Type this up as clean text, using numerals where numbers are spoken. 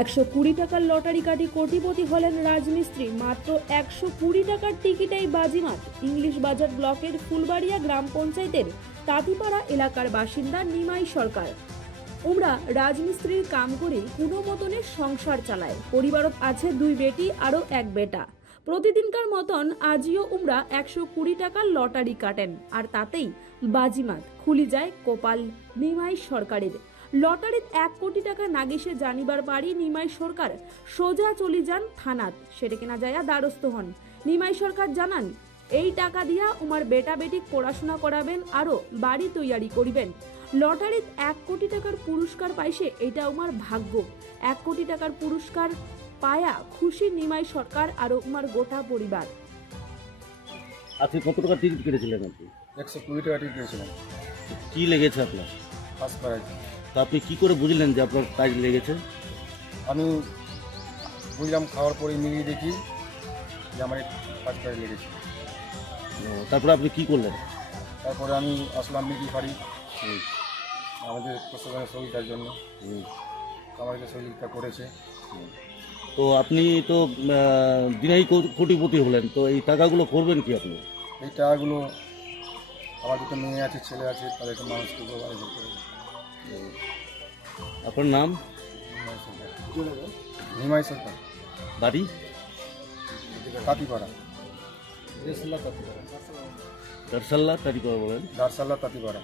120 টাকার লটারি কাটি কোটিপতি হলেন রাজমিস্ত্রি। মাত্র 120 টাকার টিকিটেই বাজিমাত। ইংলিশ বাজার ব্লকের ফুলবাড়িয়া গ্রাম পঞ্চায়েতের তাঁতিপাড়া এলাকার বাসিন্দা নিমাই সরকার। ওমরা রাজমিস্ত্রির কাম করে কোনো মতনে সংসার চালায়। পরিবারত আছে 2 বেটি আরো 1 বেটা। প্রতিদিনকার মতন আজিও ওমরা 120 টাকার লটারি কাটেন, আর তাতেই বাজিমাত খুলি যায় কপাল নিমাই সরকারের। লটারিত 1 কোটি টাকা নাগিসে জানিবার পারি নিমাই সরকার সোজা চলি যান থানাত, সেটা কিনা যায়া দ্বারস্থ হন। নিমাই সরকার জানান, এই টাকা দিয়া উমার বেটা বেটি পড়াশোনা করাবেন, আরো বাড়ি তৈয়ারি করিবেন। লটারিত 1 কোটি টাকার পুরস্কার পাইছে, এটা উমার ভাগ্য। 1 কোটি টাকার পুরস্কার পায়া খুশি নিমাই সরকার আর উমার গোটা পরিবার। আপনি কত টাকা টিকিট কেটেছিলেন? আপনি 120 টাকা টিকিট কেটেছিলাম। কি লেগেছে আপনার? First prize. তো আপনি কি করে বুঝলেন যে আপনার প্রাইজ লেগেছে? আমি বুঝলাম, খাওয়ার পরে মিলিয়ে দেখি যে আমার ফার্স্ট প্রাইজ লেগেছে। তারপরে আপনি কি করলেন? তারপরে আমি আসলাম মিটি ফাড়ি আমাদের প্রশাসনের সহযোগিতার জন্য। আমাদেরকে সহযোগিতা করেছে। তো আপনি তো দিনেই কোটিপতি হলেন, তো এই টাকাগুলো করবেন কি আপনি? এই টাকাগুলো আমার 2টো মেয়ে আছে, ছেলে আছে, তাদেরকে মানুষকে আয়োজন করে। আপনার নাম? নিমাই সরকার, বাড়ি? তাঁতিপাড়া। দারসাল্লা তারিপাড়া বলেন। দারসাল্লা তাঁতিপাড়া।